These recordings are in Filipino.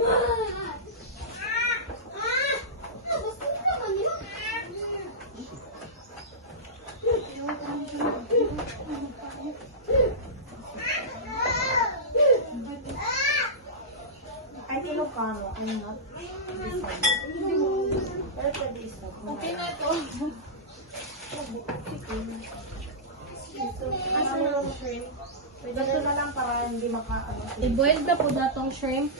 I think Ilocano, I'm not. Okay na ito. Ano yung shrimp? Dito na lang para hindi maka-ano. I-boil na po datong shrimp.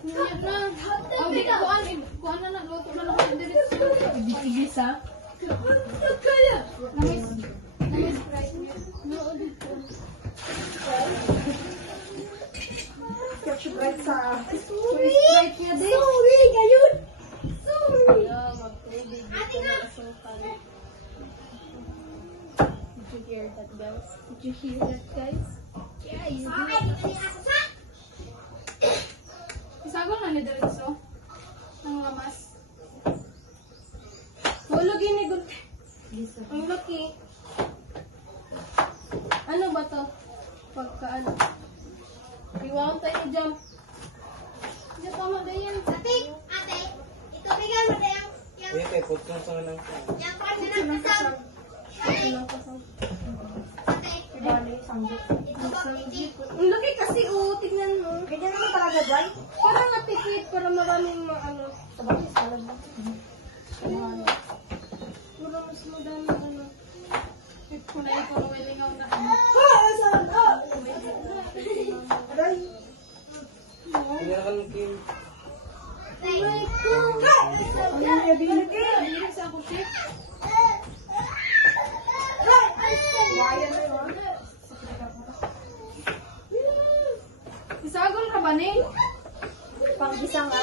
Yan na. O, di kuhaan na lang. Luto na lang. Igis ha? Namis Sprite niya. Oo, dito. Sprite sa... Sprite niya din. Sorry, gayun! Sorry! Yeah, magtubig. Dito na asukal. Did you hear that, guys? Did you hear that, guys? Yeah, you hear that. Isagol na ni Diretso. Ang lamas. Hulog yun ni Good. Ang laki. Ano ba to? Pagka ano? Iwaw tayo ni Jump. Hindi pa mga yan. Ate, ito bigyan mo na yung... Ito, putong sa nang sa. Yung parte ng kasam. Ano pa sa? Ate, Bali, sanggit. ito ba, hindi. Ang laki kasi, tingnan mo. Ganyan naman talaga, Jai? Para matipid, para maraming ano. Sabagay, salad ba? Puro mas madami ano. Wait ko na ito, wilingaw na ano. Aray! Hindi na kami kim. Ang yung ability! Bilis ako, chef. Waya na yun. Isagol ka ba, Ning? Pang-isa nga.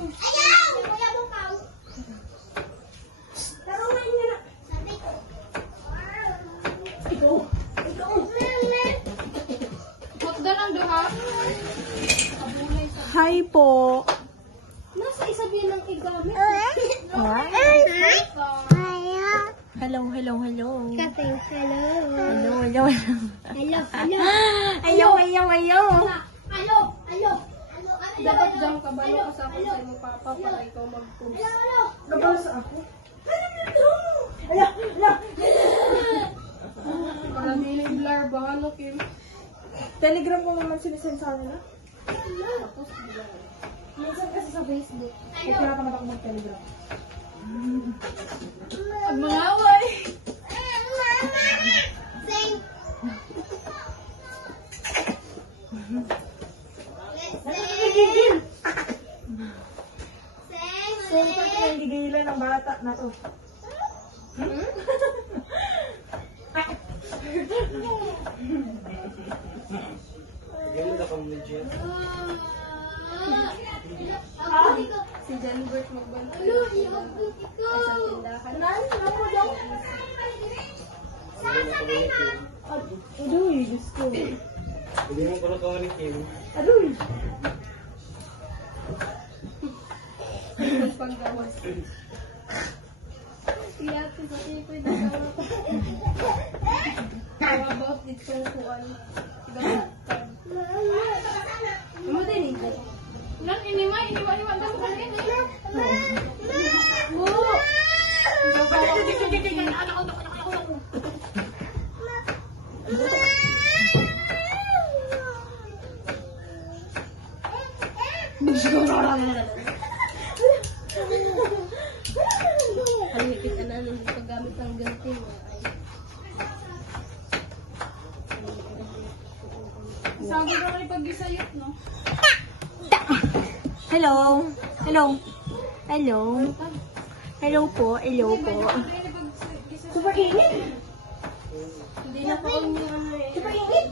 Ayaw! Kuya mo pao. Tarungan niya na. Ito. Ito. Hotdog ang duha. Hi po. Nasa isa bilang igamit. Hello, hello, hello. Kaping, hello. Hello, hello, hello. Hello, hello. Ayaw, ayaw, ayaw. Hello, hello. Dapat dyan kabalo ka sa akin sa mo papa para ikaw mag-post. Nabalo sa ako. Ala, ala. Para dili blur ba ano, Kim? Telegram ko naman sinisend sa nila. Tapos, Minsan kasi sa Facebook. Kaya pinapamata ko mag-telegram. pag mangaway. Sing. Nagigigil! Sing. Kung pa siya hindi gigilan ng bata na to. Ganun na kami legit. Si Janbert magbantay. Hello, Ay, sa tindahan. Sasakay na. Aduy, Diyos ko. Hindi mo pala kami ni Kim. Aduy! Ang panggawas. Iyati sa tikoy na gawa pa. How about itong kuwan? Gawatan. Ano din ito? Ilan inima? Inima daw ko rin. Oo! Halipit na nung paggamit ng ganti mo ay. Sabi ko rin pag-isayot, no? Hello. Hello. Hello. Hello po. Hello po. Super init. Hindi na po ang mga ano eh. Super init.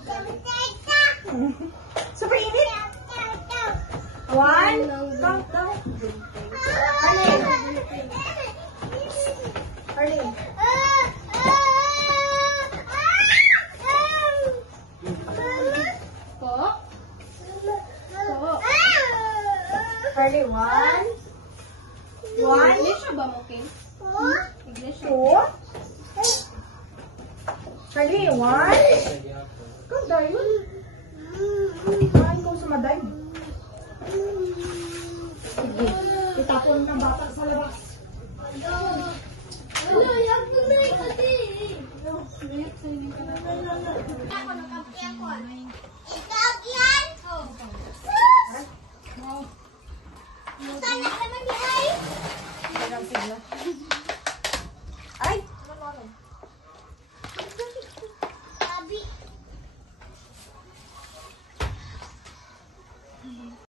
Super init. One. Count down. Arlene. Arlene. Po? Po? Arlene, one. One. Iglesia ba mo, Kim? Iglesia. Two. Arlene, one. Count down. One goes madive. Sige, itapon ng bata sa labas. Hello, yung tunay kasi. Relax sa inyo ka na. Ako, nakampi ako. Ika,